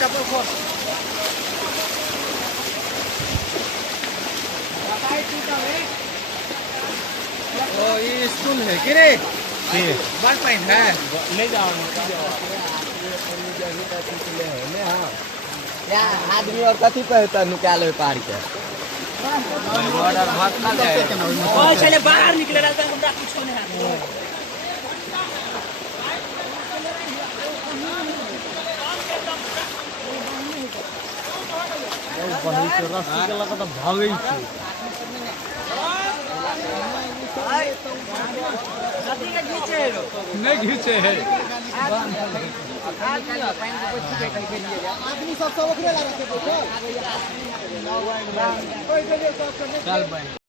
चप्पल खोल। ओ ये स्कूल है कि रे? वन पॉइंट है। ले जाओ क्या आदमी और कथी पहता निकाले पार के चले बाहर निकले रहता है हमरा कुछ नहीं है। बही के रस्सी के लगा तो भागई छै। नदी के घीचे है नहीं घीचे है। आदमी सब ओकरे लगा के चल भाई।